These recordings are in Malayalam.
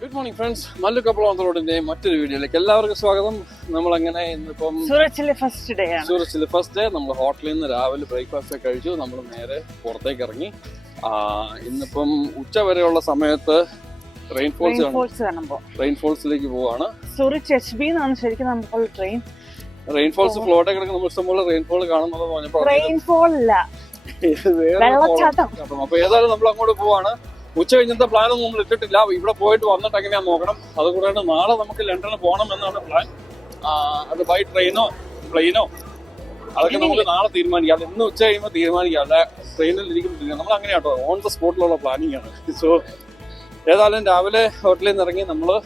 Good morning friends, Mallu couple on the റോഡിന്റെ മറ്റൊരു വീഡിയോയിലേക്ക് എല്ലാവർക്കും സ്വാഗതം. നമ്മളങ്ങനെ ഇന്നിപ്പം സൂറച്ചിലെ ഫസ്റ്റ് ഡേ നമ്മൾ ഹോട്ടലിൽ നിന്ന് രാവിലെ ബ്രേക്ക്ഫാസ്റ്റ് ഒക്കെ കഴിച്ചു. നമ്മൾ നേരെ പുറത്തേക്ക് ഇറങ്ങി. ഇന്നിപ്പം ഉച്ച വരെയുള്ള സമയത്ത് റെയിൻഫോൾസിലേക്ക് പോവാണ്. സൂറിച്ച് HB എന്നാണ് ശരിക്കും നമ്മൾ ട്രെയിൻ. റെയിൻഫോൾസ് ഫ്ലോട്ടൊക്കെ കിടക്കുന്ന നമ്മൾ ഇഷ്ടംപോലെ റെയിൻഫോൾ കാണുന്നത് പറഞ്ഞപ്പോൾ റെയിൻഫോൾ അല്ല, വെള്ളച്ചാട്ടം. അപ്പൊ ഏതായാലും നമ്മൾ അങ്ങോട്ട് പോവാണ്. ഉച്ച കഴിഞ്ഞത്തെ പ്ലാനൊന്നും നമ്മൾ ഇട്ടിട്ടില്ല. ഇവിടെ പോയിട്ട് വന്നിട്ട് എങ്ങനെയാന്ന് നോക്കണം. അതുകൂടാണ്ട് നാളെ നമുക്ക് ലണ്ടനിൽ പോകണം എന്നാണ് പ്ലാൻ. അത് ബൈ ട്രെയിനോ പ്ലെയിനോ അതൊക്കെ നമുക്ക് നാളെ തീരുമാനിക്കാം. അത് ഇന്ന് ഉച്ച കഴിയുമ്പോൾ തീരുമാനിക്കാം. അല്ല ട്രെയിനിൽ ഇരിക്കുന്നില്ല. നമ്മൾ അങ്ങനെ കേട്ടോ, ഓൺ ദ സ്പോട്ടിലുള്ള പ്ലാനിങ് ആണ്. സോ ഏതായാലും രാവിലെ ഹോട്ടലിൽ നിന്ന് ഇറങ്ങി നമ്മള്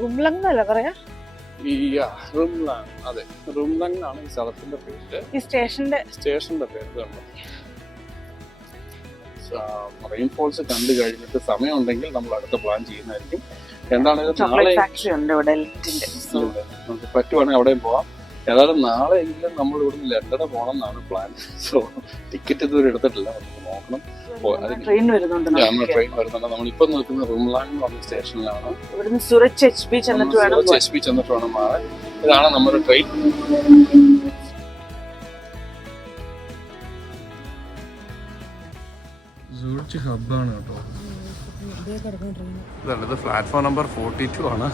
റുംലങ് അല്ല പറയാ, അതെ റുംലങ് ആണ് ഈ സ്ഥലത്തിന്റെ പേര്. ഈ സ്റ്റേഷന്റെ പേര് കണ്ടോ. റെയിൻഫോൾസ് കണ്ടു കഴിഞ്ഞിട്ട് സമയമുണ്ടെങ്കിൽ നമ്മൾ അടുത്ത പ്ലാൻ ചെയ്യുന്നതായിരിക്കും. എന്താണെങ്കിലും നാളെ നമുക്ക് പറ്റുവാണെങ്കിൽ അവിടെയും പോവാം. ഏതായാലും നാളെ എങ്കിലും നമ്മൾ ഇവിടുന്ന് ലണ്ടനിൽ പോകണം എന്നാണ് പ്ലാൻ. സോ ടിക്കറ്റ് ഇതുവരെ എടുത്തിട്ടില്ല, നമുക്ക് നോക്കണം. ട്രെയിൻ വരുന്നുണ്ട്. നമ്മളിപ്പോ നിൽക്കുന്ന റുംലാങ് എന്ന് പറഞ്ഞ സ്റ്റേഷനിലാണ്. സൂറച്ച് HB ചെന്നിട്ട് വേണം മാറാൻ. ഇതാണ് നമ്മുടെ ട്രെയിൻ. സൂറിച്ച് ഹബ്ബാണ് കേട്ടോ. ഇത് പ്ലാറ്റ്ഫോം നമ്പർ 42 ആണ്.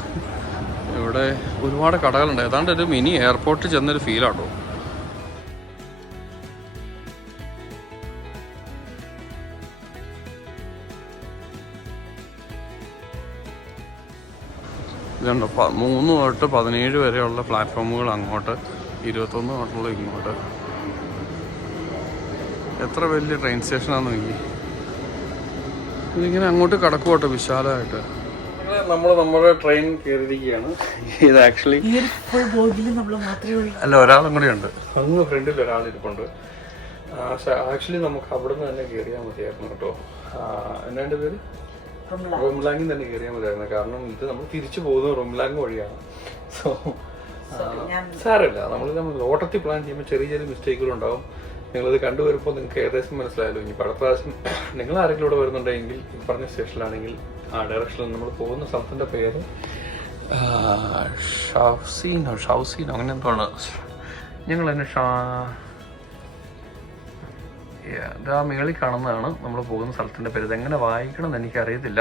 ഇവിടെ ഒരുപാട് കടകളുണ്ട്. ഏതാണ്ട് ഒരു മിനി എയർപോർട്ടിൽ ചെന്നൊരു ഫീലാട്ടോ. ഇതുണ്ടോ, 3 തൊട്ട് 17 വരെയുള്ള പ്ലാറ്റ്ഫോമുകൾ അങ്ങോട്ട്, 21 തൊട്ടുള്ള ഇങ്ങോട്ട്. എത്ര വലിയ ട്രെയിൻ സ്റ്റേഷനാണെന്ന് നോക്കി. ഇതിങ്ങനെ അങ്ങോട്ട് കടക്കും കേട്ടോ, വിശാലമായിട്ട്. നമ്മൾ നമ്മുടെ ട്രെയിൻ കയറിയിരിക്കുകയാണ്. ഇത് ആക്ച്വലി അല്ല, ഒരാളും കൂടെ ഉണ്ട്. അങ്ങ് ഫ്രണ്ടിൽ ഒരാൾ ഇരിപ്പുണ്ട്. ആക്ച്വലി നമുക്ക് അവിടെ നിന്ന് തന്നെ കയറിയാൽ മതിയായിരുന്നു കേട്ടോ. എന്നാൻ്റെ പേര്, റുംലാങ്ങിൽ തന്നെ കയറിയാൽ മതിയായിരുന്നു. കാരണം ഇത് നമ്മൾ തിരിച്ചു പോകുന്നത് റുംലാങ് വഴിയാണ്. സോ സാരമില്ല, നമ്മൾ ഓട്ടത്തിൽ പ്ലാൻ ചെയ്യുമ്പോൾ ചെറിയ ചെറിയ മിസ്റ്റേക്കുകളുണ്ടാവും. നിങ്ങളിത് കണ്ടുവരുമ്പോൾ നിങ്ങൾക്ക് ഏകദേശം മനസ്സിലായല്ലോ. ഇനി അടുത്ത പ്രാവശ്യം നിങ്ങൾ ആരെങ്കിലും ഇവിടെ വരുന്നുണ്ടെങ്കിൽ ഈ പറഞ്ഞ സ്റ്റേഷനിലാണെങ്കിൽ ആ ഡയറക്ഷനിൽ നമ്മൾ പോകുന്ന സ്ഥലത്തിൻ്റെ പേര് ഷൗസീനോ അങ്ങനെ എന്താണ്. ഞങ്ങൾ തന്നെ ആ മേളിൽ കാണുന്നതാണ് നമ്മൾ പോകുന്ന സ്ഥലത്തിൻ്റെ പേര്. ഇതെങ്ങനെ വായിക്കണം എന്ന് എനിക്കറിയത്തില്ല.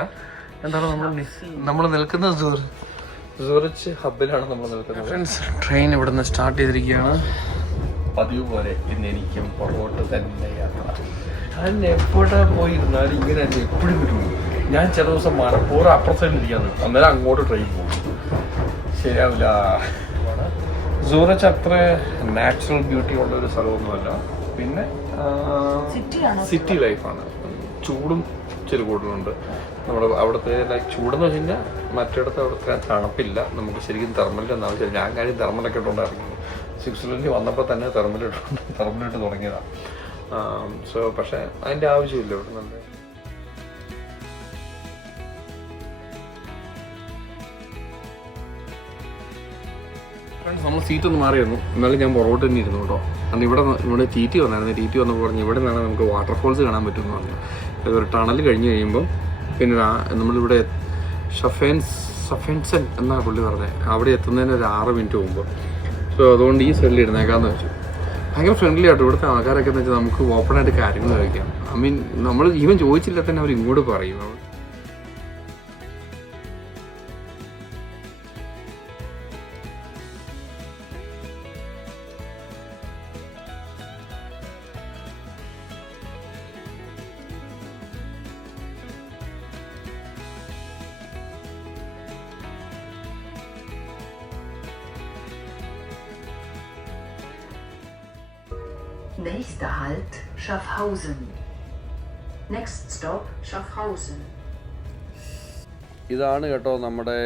എന്താണ് നമ്മൾ നിൽക്കുന്നത് സൂറിച്ച് ഹബിലാണ് നമ്മൾ നിൽക്കുന്നത്. ഫ്രണ്ട്സ്, ട്രെയിൻ ഇവിടെ നിന്ന് സ്റ്റാർട്ട് ചെയ്തിരിക്കുകയാണ്. പതിവ് പോലെ ഇന്ന് എനിക്കും പുറകോട്ട് തന്നെ യാത്ര. ഞാൻ എപ്പോഴാ പോയിരുന്നാലും ഇങ്ങനെ തന്നെ എപ്പോഴും വരും. ഞാൻ ചില ദിവസം മനപ്പൂർവ്വം അപ്പുറത്തേക്ക് ഇരിക്കാൻ നിൽക്കും, അന്നേരം അങ്ങോട്ട് ട്രെയിൻ പോകും. ശരിയാവില്ല. സൂറച്ച് അത്ര നാച്ചുറൽ ബ്യൂട്ടി ഉള്ള ഒരു സ്ഥലമൊന്നുമല്ല. പിന്നെ സിറ്റി ലൈഫാണ്. ചൂടും ഇച്ചിരി കൂടുതലുണ്ട്. നമ്മുടെ അവിടുത്തെ ചൂടെന്ന് വെച്ച് കഴിഞ്ഞാൽ മറ്റിടത്ത് അവിടുത്തെ തണുപ്പില്ല. നമുക്ക് ശരിക്കും തെർമലിൻ്റെ ഒന്നും ആവശ്യമില്ല. ഞാൻ കാര്യം തെർമലൊക്കെ ഇട്ടുകൊണ്ടിറങ്ങി. സ്വിറ്റ്സർലൻഡിൽ വന്നപ്പോൾ തന്നെ തെർമലിട്ട് തുടങ്ങിയതാണ്. സോ പക്ഷേ അതിൻ്റെ ആവശ്യമില്ല ഇവിടെ. നല്ല ഫ്രണ്ട്സ്, നമ്മൾ സീറ്റൊന്ന് മാറിയിരുന്നു. എന്നാലും ഞാൻ പുറകോട്ട് തന്നെ ഇരുന്നു കേട്ടോ. അന്ന് ഇവിടെ TT വന്നായിരുന്നു. TT വന്നപ്പോൾ പറഞ്ഞു ഇവിടെ നിന്നാണ് നമുക്ക് വാട്ടർഫോൾസ് കാണാൻ പറ്റുമെന്ന് പറഞ്ഞു. ഒരു ടണൽ കഴിഞ്ഞ് കഴിയുമ്പം പിന്നെ നമ്മളിവിടെ സഫൻസൻ എന്നാണ് പുള്ളി പറഞ്ഞത്. അവിടെ എത്തുന്നതിന് ഒരു 6 മിനിറ്റ് മുമ്പ്. സോ അതുകൊണ്ട് ഈ സൈഡിൽ ഇരുന്നേക്കാന്ന് വെച്ചു. ഭയങ്കര ഫ്രണ്ട്ലി ആട്ടോ ഇവിടുത്തെ ആൾക്കാരൊക്കെ എന്ന് വെച്ചാൽ നമുക്ക് ഓപ്പണായിട്ട് കാര്യങ്ങൾ കഴിക്കാം. ഐ മീൻ നമ്മൾ ഈവൻ ചോദിച്ചില്ല തന്നെ അവർ ഇങ്ങോട്ട് പറയും. Nächster Halt Schaffhausen. Next stop Schaffhausen. ഇതാണ് കേട്ടോ നമ്മുടെ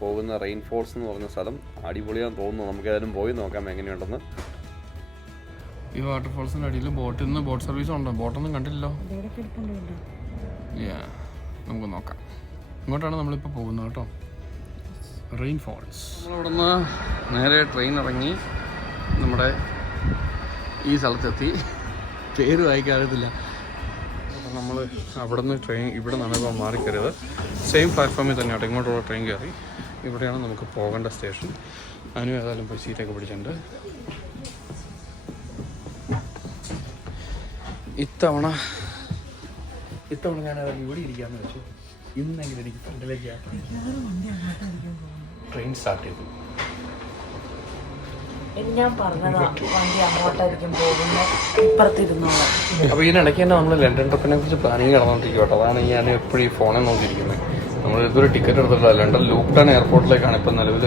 പോകുന്ന റെയിൻഫോൾസ് എന്ന് പറഞ്ഞ സ്ഥലം. അടിപൊളിയാന്ന് തോന്നുന്നു. നമുക്ക് ഏതായാലും പോയി നോക്കാം എങ്ങനെയുണ്ടെന്ന്. ഈ വാട്ടർഫോൾസിൻ്റെ അടിയിൽ ബോട്ട് സർവീസ് ഉണ്ടോ? ബോട്ടൊന്നും കണ്ടില്ലല്ലോ. നമുക്ക് നോക്കാം. ഇങ്ങോട്ടാണ് നമ്മളിപ്പോൾ പോകുന്നത് കേട്ടോ, റെയിൻഫോൾസ്. നമ്മളിവിടെ നിന്ന് നേരെ ട്രെയിൻ ഇറങ്ങി നമ്മുടെ ഈ സ്ഥലത്തെത്തി. പേര് വായിക്കാറിയത്തില്ല. നമ്മൾ അവിടെ നിന്ന് ട്രെയിൻ ഇവിടെ നിന്നാണ് ഇപ്പോൾ മാറിക്കയറിയത്. സെയിം പ്ലാറ്റ്ഫോമിൽ തന്നെയാണ് ഇങ്ങോട്ടുള്ള ട്രെയിൻ കയറി. ഇവിടെയാണ് നമുക്ക് പോകേണ്ട സ്റ്റേഷൻ. അതിനും ഏതായാലും പോയി സീറ്റൊക്കെ പിടിച്ചിട്ടുണ്ട്. ഇത്തവണ ഞാൻ ഏതായാലും ഇവിടെ ഇരിക്കാമെന്ന് വെച്ചു. ഇന്നെങ്കിലും എനിക്ക് ഫ്രണ്ടിലേക്ക് ട്രെയിൻ സ്റ്റാർട്ട് ചെയ്തു. ഞാൻ പറഞ്ഞതാ വണ്ടി അങ്ങോട്ടായിരിക്കും പോകുന്നത്, ഇപ്പുറത്തിരുന്നോളാം. അപ്പോൾ ഇതിനിടയ്ക്ക് തന്നെ നമ്മൾ ലണ്ടൻ ട്രിപ്പിനെ കുറിച്ച് പ്ലാനിങ് നടന്നുകൊണ്ടിരിക്കും കേട്ടോ. അതാണ് ഞാൻ എപ്പോഴും ഈ ഫോണിൽ നോക്കിയിരിക്കുന്നത്. നമ്മൾ ഇതൊരു ടിക്കറ്റ് എടുത്തിട്ടില്ല. ലണ്ടൻ ലൂപ്ടൺ എയർപോർട്ടിലേക്കാണ് ഇപ്പോൾ നിലവിൽ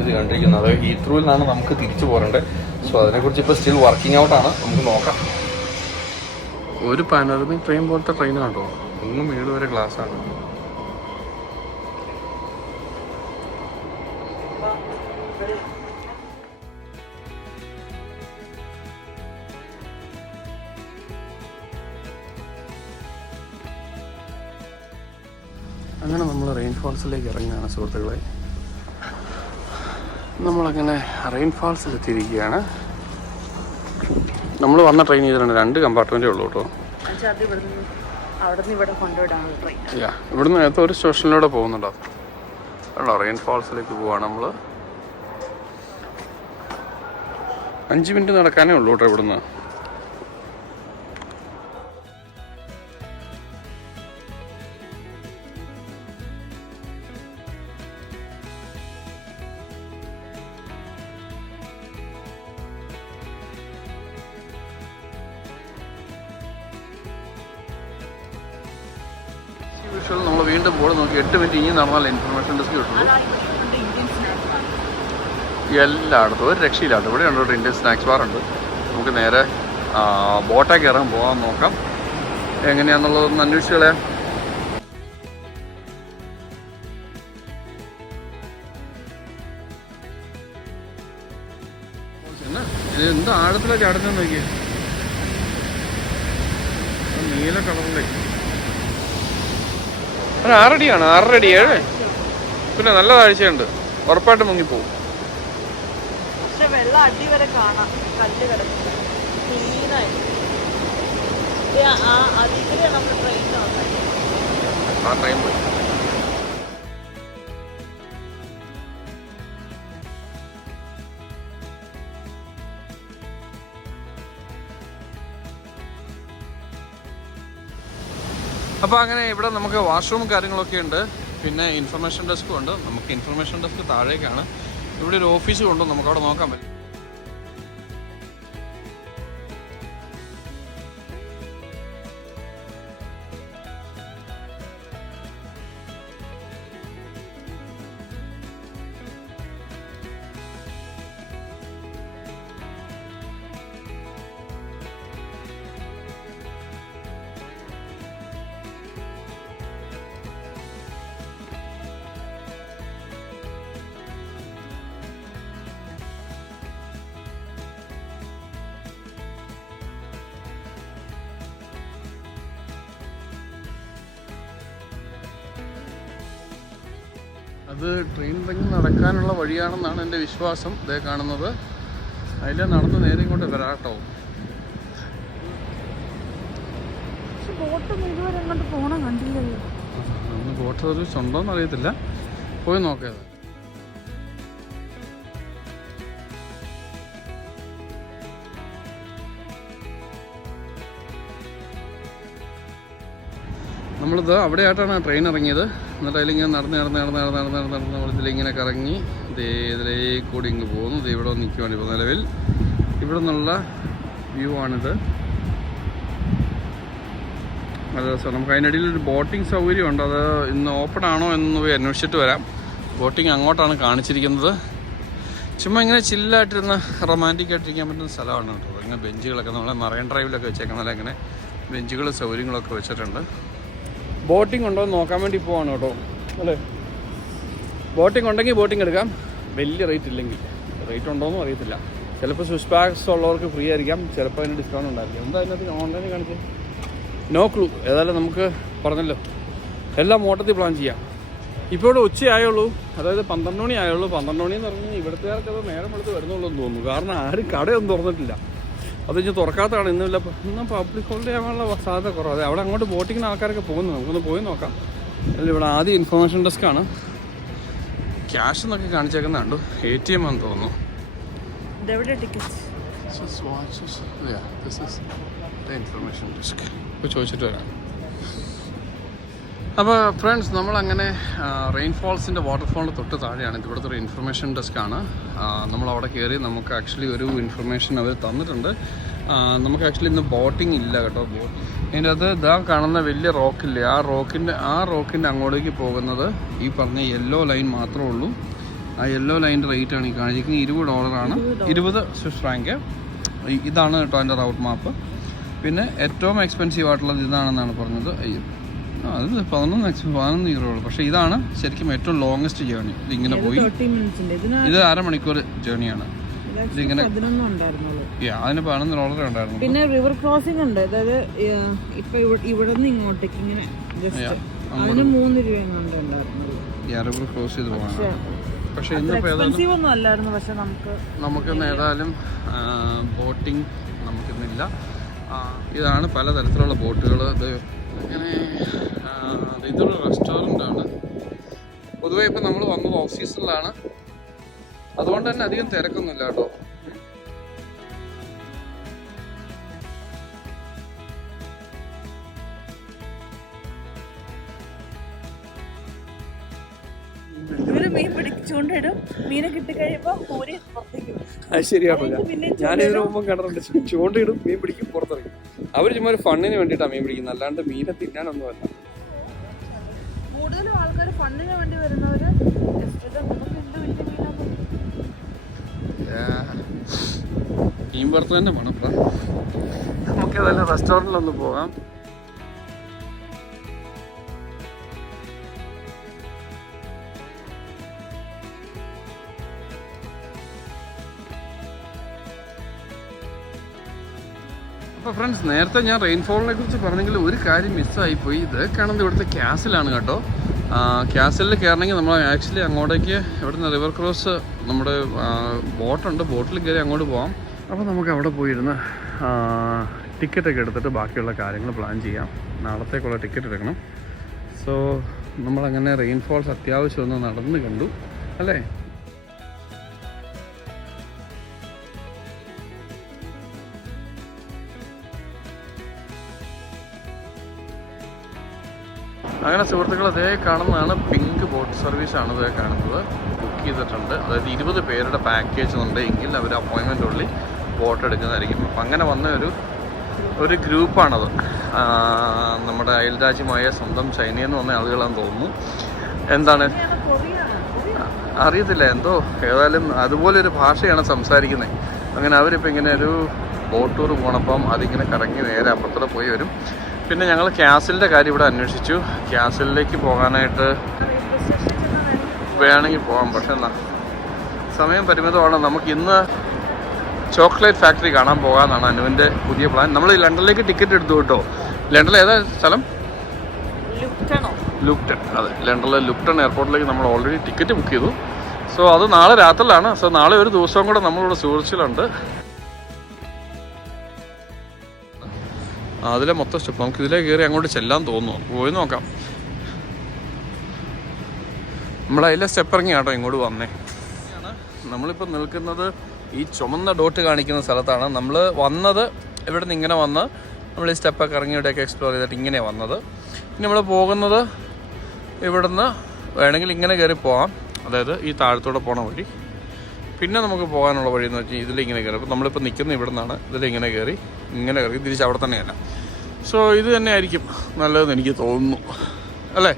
ഇത് കണ്ടിരിക്കുന്നത്. അത് ഹീത്രൂവിൽ നിന്നാണ് നമുക്ക് തിരിച്ചു പോരേണ്ടത്. സോ അതിനെക്കുറിച്ച് ഇപ്പോൾ സ്റ്റിൽ വർക്കിംഗ് ഔട്ടാണ്. നമുക്ക് നോക്കാം. ഒരു പാനോറമിക് ട്രെയിൻ പോലത്തെ ട്രെയിൻ കേട്ടോ. ഒന്നും വീട് വരെ ഗ്ലാസ്സാണ്. അങ്ങനെ നമ്മൾ റെയിൻ ഫോൾസിലേക്ക് ഇറങ്ങുകയാണ് സുഹൃത്തുക്കളെ. നമ്മളങ്ങനെ റെയിൻ ഫോൾസിൽ എത്തിയിരിക്കുകയാണ്. നമ്മൾ വന്ന ട്രെയിൻ ചെയ്തിട്ടുണ്ട് 2 കമ്പാർട്ട്മെൻറ്റേ ഉള്ളൂ കേട്ടോ. ഇവിടുന്ന് നേരത്തെ ഒരു സ്റ്റേഷനിലൂടെ പോകുന്നുണ്ടോ കേട്ടോ. റെയിൻ ഫോൾസിലേക്ക് പോവാണ് നമ്മൾ. 5 മിനിറ്റ് നടക്കാനേ ഉള്ളൂ കേട്ടോ ഇവിടുന്ന്. നമ്മൾ വീണ്ടും ബോർഡ് നോക്കി 8 മിനിറ്റ് ഇനി നടന്നാൽ ഇൻഫർമേഷൻ ഡെസ്ക് കിട്ടുള്ളൂ. എല്ലായിടത്തും ഒരു രക്ഷയില്ലാത്ത ഇവിടെ ഉണ്ട്. ഇന്ത്യൻ സ്നാക്സ് ബാർ ഉണ്ട്. നമുക്ക് നേരെ ബോട്ടൊക്കെ ഇറങ്ങാൻ പോകാൻ നോക്കാം. എങ്ങനെയാണെന്നുള്ളതൊന്ന് അന്വേഷിച്ച് കളയാം. എന്ത് ആഴത്തിലാണ് ചാടുന്നതെന്ന് നോക്കിയേ. നീല കളറിലേക്ക് 6 അടിയാണ്. 6 അടി 7. പിന്നെ നല്ല താഴ്ചയുണ്ട്. ഉറപ്പായിട്ട് മുങ്ങിപ്പോവും. വെള്ളം അടി വരെ കാണാം. കല്ല് കിടക്കുന്നത് ക്ലീനായി. നമ്മൾ ട്രെയിൻ പോയി. അപ്പോൾ അങ്ങനെ ഇവിടെ നമുക്ക് വാഷ്റൂം കാര്യങ്ങളൊക്കെ ഉണ്ട്. പിന്നെ ഇൻഫർമേഷൻ ഡെസ്കും ഉണ്ട്. നമുക്ക് ഇൻഫർമേഷൻ ഡെസ്ക് താഴേക്കാണ്. ഇവിടെ ഒരു ഓഫീസ് കൊണ്ട് നമുക്ക് അവിടെ നോക്കാൻ പറ്റും. അത് ട്രെയിൻ ഇറങ്ങി നടക്കാനുള്ള വഴിയാണെന്നാണ് എൻ്റെ വിശ്വാസം. ഇതേ കാണുന്നത് അതിൽ നടന്ന് നേരെ ഇങ്ങോട്ട് വരാട്ടോ. അന്ന് ബോട്ട് സർവീസ് ഉണ്ടോയെന്ന് അറിയത്തില്ല. പോയി നോക്കിയത്. നമ്മളിത് അവിടെ ആയിട്ടാണ് ട്രെയിൻ ഇറങ്ങിയത്. എന്നിട്ട് അതിലിങ്ങനെ നടന്ന് ഇതിലിങ്ങനെ കറങ്ങി ഇതിലേക്ക് കൂടി ഇങ്ങ് പോകുന്നു. ഇത് ഇവിടെ നിൽക്കുവാണ് ഇപ്പോൾ നിലവിൽ. ഇവിടെ നിന്നുള്ള വ്യൂ ആണിത്. നല്ല രസമാണ്. നമുക്ക് അതിനിടയിൽ ഒരു ബോട്ടിംഗ് സൗകര്യമുണ്ട്. അത് ഇന്ന് ഓപ്പൺ ആണോ എന്ന് പോയി അന്വേഷിച്ചിട്ട് വരാം. ബോട്ടിംഗ് അങ്ങോട്ടാണ് കാണിച്ചിരിക്കുന്നത്. ചുമ്മാ ഇങ്ങനെ ചില്ലായിട്ടിരുന്ന് റൊമാൻറ്റിക് ആയിട്ടിരിക്കാൻ പറ്റുന്ന സ്ഥലമാണ് കേട്ടോ. ഇങ്ങനെ ബെഞ്ചുകളൊക്കെ നമ്മളെ മറൈൻ ഡ്രൈവിലൊക്കെ വെച്ചേക്കുന്നല്ല ഇങ്ങനെ ബെഞ്ചുകൾ സൗകര്യങ്ങളൊക്കെ വെച്ചിട്ടുണ്ട്. ബോട്ടിംഗ് ഉണ്ടോ എന്ന് നോക്കാൻ വേണ്ടി പോവാണ് കേട്ടോ. അല്ലേ, ബോട്ടിംഗ് ഉണ്ടെങ്കിൽ ബോട്ടിംഗ് എടുക്കാം. വലിയ റേറ്റ് ഇല്ലെങ്കിൽ. റേറ്റ് ഉണ്ടോയെന്നും അറിയത്തില്ല. ചിലപ്പോൾ സ്വിസ് ബാഗ്സ് ഉള്ളവർക്ക് ഫ്രീ ആയിരിക്കാം, ചിലപ്പോൾ അതിന് ഡിസ്കൗണ്ട് ഉണ്ടായിരിക്കും. എന്താ അതിനകത്ത് ഓൺലൈനിൽ കാണിച്ച് നോ ക്ലൂ. ഏതായാലും നമുക്ക് പറഞ്ഞല്ലോ എല്ലാം മോട്ടത്തിൽ പ്ലാൻ ചെയ്യാം. ഇപ്പോൾ ഇവിടെ ഉച്ചയായുള്ളൂ, അതായത് 12 മണി ആയുള്ളൂ. 12 മണി എന്ന് പറഞ്ഞാൽ ഇവിടുത്തുകാർക്കത് നേരം എടുത്ത് വരുന്നുള്ളൂ എന്ന് തോന്നുന്നു. കാരണം ആരും കടയൊന്നും തുറന്നിട്ടില്ല. അത് ഇനി തുറക്കാത്തതാണ് ഇന്നില്ല. ഇന്നും പബ്ലിക് ഹോളിഡേ ആവാനുള്ള സാധ്യത കുറവ്. അതെ, അവിടെ അങ്ങോട്ട് ബോട്ടിങ്ങിന് ആൾക്കാരൊക്കെ പോകുന്നു. നമുക്കൊന്ന് പോയി നോക്കാം. അതിൽ ഇവിടെ ആദ്യം ഇൻഫർമേഷൻ ഡെസ്ക്കാണ്. ക്യാഷ് എന്നൊക്കെ കാണിച്ചേക്കുന്നുണ്ട്. ATM ആണെന്ന് തോന്നുന്നു. ഇൻഫർമേഷൻ ഡെസ്ക് ഇപ്പോൾ ചോദിച്ചിട്ട് വരാം. അപ്പോൾ ഫ്രണ്ട്സ്, നമ്മളങ്ങനെ റെയിൻഫോൾസിൻ്റെ വാട്ടർഫോളിൻ്റെ തൊട്ട് താഴെയാണ്. ഇത് ഇവിടുത്തെ ഒരു ഇൻഫർമേഷൻ ഡെസ്ക്കാണ്. നമ്മളവിടെ കയറി നമുക്ക് ആക്ച്വലി ഒരു ഇൻഫർമേഷൻ അവർ തന്നിട്ടുണ്ട്. നമുക്ക് ആക്ച്വലി ഇന്ന് ബോട്ടിംഗ് ഇല്ല കേട്ടോ. അതിൻ്റെ അത് ഇതാ കാണുന്ന വലിയ റോക്കില്ലേ, ആ റോക്കിൻ്റെ അങ്ങോട്ടേക്ക് പോകുന്നത് ഈ പറഞ്ഞ യെല്ലോ ലൈൻ മാത്രമേ ഉള്ളൂ. ആ യെല്ലോ ലൈൻ്റെ റേറ്റ് ആണ് ഈ കാണിക്കുന്നത്. $20 20 സ്വിസ് ഫ്രാങ്ക്. ഇതാണ് കേട്ടോ അതിൻ്റെ റൗട്ട് മാപ്പ്. പിന്നെ ഏറ്റവും എക്സ്പെൻസീവ് ആയിട്ടുള്ളത് ഇതാണെന്നാണ് പറഞ്ഞത്. അത് 11 €. പക്ഷേ ഇതാണ് ശരിക്കും ഏറ്റവും ലോങ്ങസ്റ്റ് ജേർണി. ഇതിങ്ങനെ പോയി ഇത് 1/2 മണിക്കൂർ ജേർണിയാണ്. ഇതിങ്ങനെ അതിന് $11 ഉണ്ടായിരുന്നു. പിന്നെ റിവർ ക്രോസിംഗ് ഉണ്ട്. അതായത് ഇപ്പൊ ഇവിടെ നിന്ന് ഇങ്ങോട്ടേക്ക് ഇങ്ങനെ അതിന് $3 റിവർ ക്രോസ് ചെയ്ത് പോകാനാണ്. പക്ഷെ ഇന്നിപ്പോൾ നമുക്കിന്ന് ഏതായാലും ബോട്ടിംഗ് നമുക്കിന്നില്ല. ഇതാണ് പലതരത്തിലുള്ള ബോട്ടുകൾ. ഇത് ഇങ്ങനെ ഇതൊരു റെസ്റ്റോറൻ്റാണ്. പൊതുവെ ഇപ്പം നമ്മൾ വന്നത് ഓഫ് സീസണിലാണ്, അതുകൊണ്ട് തന്നെ അധികം തിരക്കൊന്നുമില്ല കേട്ടോ. മീൻ പിടിച്ചുകൊണ്ടിടും. മീനെ കിട്ടിക്കഴിയുമ്പോ പൂരി പുറത്തേക്ക്. അത് ശരിയാണോ? ഞാനിതിനു മുമ്പ് കണ്ടിട്ടുണ്ട്. ചൂണ്ടയിടും, മീൻ പിടിക്കും, പുറത്തിറങ്ങും. അവർ ചുമ്മാ ഒരു ഫണ്ണിന് വേണ്ടിയിട്ടാണ് മീൻ പിടിക്കുന്നത്, അല്ലാണ്ട് മീനെ തിന്നാനൊന്നുമല്ല. കൂടുതലും ആൾക്കാർ ഫണ്ണിന് വേണ്ടി വരുന്നവര് മീൻ പുറത്ത് തന്നെ വേണം. നമുക്ക് ഏതായാലും റെസ്റ്റോറൻറ്റിലൊന്ന് പോകാം. അപ്പോൾ ഫ്രണ്ട്സ്, നേരത്തെ ഞാൻ റെയിൻഫോളിനെ കുറിച്ച് പറഞ്ഞെങ്കിൽ ഒരു കാര്യം മിസ്സായിപ്പോയി. ഇത് കാണുന്നത് ഇവിടുത്തെ ക്യാസിലാണ് കേട്ടോ. ക്യാസിലിൽ കയറണമെങ്കിൽ നമ്മൾ ആക്ച്വലി അങ്ങോട്ടേക്ക് ഇവിടുന്ന് റിവർ ക്രോസ് നമ്മുടെ ബോട്ടുണ്ട്. ബോട്ടിൽ കയറി അങ്ങോട്ട് പോകാം. അപ്പോൾ നമുക്ക് അവിടെ പോയിരുന്ന് ടിക്കറ്റൊക്കെ എടുത്തിട്ട് ബാക്കിയുള്ള കാര്യങ്ങൾ പ്ലാൻ ചെയ്യാം. നാളത്തേക്കുള്ള ടിക്കറ്റ് എടുക്കണം. സോ നമ്മളങ്ങനെ റെയിൻഫോൾസ് അത്യാവശ്യം ഒന്ന് നടന്ന് കണ്ടു അല്ലേ. അങ്ങനെ സുഹൃത്തുക്കൾ, അതേ കാണുന്നതാണ് പിങ്ക് ബോട്ട് സർവീസാണ് ഇതേ കാണുന്നത്. ബുക്ക് ചെയ്തിട്ടുണ്ട്. അതായത് 20 പേരുടെ പാക്കേജ് ഉണ്ട് എങ്കിൽ അവർ അപ്പോയിൻമെൻ്റ് ഉള്ളി ബോട്ട് എടുക്കുന്നതായിരിക്കും. അപ്പം അങ്ങനെ വന്ന ഒരു ഗ്രൂപ്പാണത്. നമ്മുടെ അയൽരാജ്യമായ സ്വന്തം ചൈനയിൽ നിന്ന് വന്ന ആളുകളാണെന്ന് തോന്നുന്നു. എന്താണ് അറിയത്തില്ല, എന്തോ ഏതായാലും അതുപോലൊരു ഭാഷയാണ് സംസാരിക്കുന്നത്. അങ്ങനെ അവരിപ്പോൾ ഇങ്ങനെ ഒരു ബോട്ട് ടൂർ പോകണപ്പം അതിങ്ങനെ കറങ്ങി നേരെ അപ്പുറത്തോടെ പോയി വരും. പിന്നെ ഞങ്ങൾ ക്യാസിലിൻ്റെ കാര്യം ഇവിടെ അന്വേഷിച്ചു. ക്യാസിലേക്ക് പോകാനായിട്ട് വേണമെങ്കിൽ പോകാം, പക്ഷെ സമയം പരിമിതമാണ്. നമുക്കിന്ന് ചോക്ലേറ്റ് ഫാക്ടറി കാണാൻ പോകാമെന്നാണ് അനുവിൻ്റെ പുതിയ പ്ലാൻ. നമ്മൾ ലണ്ടനിലേക്ക് ടിക്കറ്റ് എടുത്തു കേട്ടോ. ലണ്ടനിൽ ഏതാ സ്ഥലം? ലുപ്ടൺ. അതെ, ലണ്ടനിലെ ലുപ്ടൺ എയർപോർട്ടിലേക്ക് നമ്മൾ ഓൾറെഡി ടിക്കറ്റ് ബുക്ക് ചെയ്തു. സോ അത് നാളെ രാത്രിയിലാണ്. സോ നാളെ ഒരു ദിവസവും കൂടെ നമ്മളിവിടെ സൂക്ഷിച്ചിട്ടുണ്ട്. അതിലെ മൊത്തം സ്റ്റെപ്പ് നമുക്ക് ഇതിലേ കയറി അങ്ങോട്ട് ചെല്ലാൻ തോന്നുന്നു. പോയി നോക്കാം. നമ്മളതിലെ സ്റ്റെപ്പ് ഇറങ്ങി കേട്ടോ ഇങ്ങോട്ട് വന്നേ. നമ്മളിപ്പോൾ നിൽക്കുന്നത് ഈ ചുമന്ന ഡോട്ട് കാണിക്കുന്ന സ്ഥലത്താണ്. നമ്മൾ വന്നത് ഇവിടെ നിന്ന് ഇങ്ങനെ വന്ന് നമ്മൾ ഈ സ്റ്റെപ്പൊക്കെ ഇറങ്ങി ഇവിടെയൊക്കെ എക്സ്പ്ലോർ ചെയ്തിട്ട് ഇങ്ങനെ വന്നത്. ഇനി നമ്മൾ പോകുന്നത് ഇവിടുന്ന് വേണമെങ്കിൽ ഇങ്ങനെ കയറി പോകാം, അതായത് ഈ താഴത്തോടെ പോണ വഴി. പിന്നെ നമുക്ക് പോകാനുള്ള വഴി എന്ന് വെച്ചാൽ ഇതിലിങ്ങനെ കയറി. അപ്പോൾ നമ്മളിപ്പോൾ നിൽക്കുന്നത് ഇവിടെ നിന്നാണ്. ഇതിലിങ്ങനെ കയറി ഇങ്ങനെ കയറി തിരിച്ച് അവിടെ തന്നെയല്ല. സോ ഇത് തന്നെ ആയിരിക്കും നല്ലതെന്ന് എനിക്ക് തോന്നുന്നു, അല്ലേ?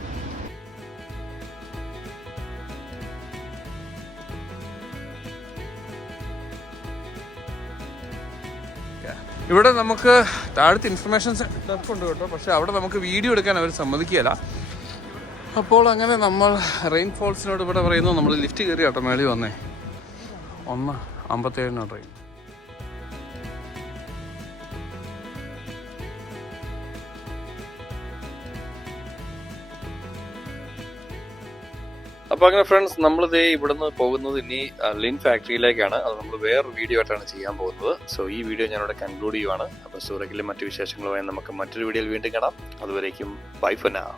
ഇവിടെ നമുക്ക് താഴത്തെ ഇൻഫർമേഷൻ ഡെസ്ക് ഉണ്ട് കേട്ടോ. പക്ഷേ അവിടെ നമുക്ക് വീഡിയോ എടുക്കാൻ അവർ സമ്മതിക്കുകയില്ല. അപ്പോൾ അങ്ങനെ നമ്മൾ റെയിൻഫോൾസിനോട് ഇവിടെ പറയുന്നു. നമ്മൾ ലിഫ്റ്റ് കയറി കേട്ടോ മേളിൽ വന്നേ. 1:57 ട്രെയിൻ. അപ്പോൾ അങ്ങനെ ഫ്രണ്ട്സ്, നമ്മളിതേ ഇവിടുന്ന് പോകുന്നത് ഇനി ലിൻ ഫാക്ടറിയിലേക്കാണ്. അത് നമ്മൾ വേറൊരു വീഡിയോ ആയിട്ടാണ് ചെയ്യാൻ പോകുന്നത്. സോ ഈ വീഡിയോ ഞാനിവിടെ കൺക്ലൂഡ് ചെയ്യുവാണ്. അപ്പോൾ സൂറക്കിലെ മറ്റു വിശേഷങ്ങളുമായി നമുക്ക് മറ്റൊരു വീഡിയോയിൽ വീണ്ടും കാണാം. അതുവരേക്കും ബൈ ഫോർ നൗ.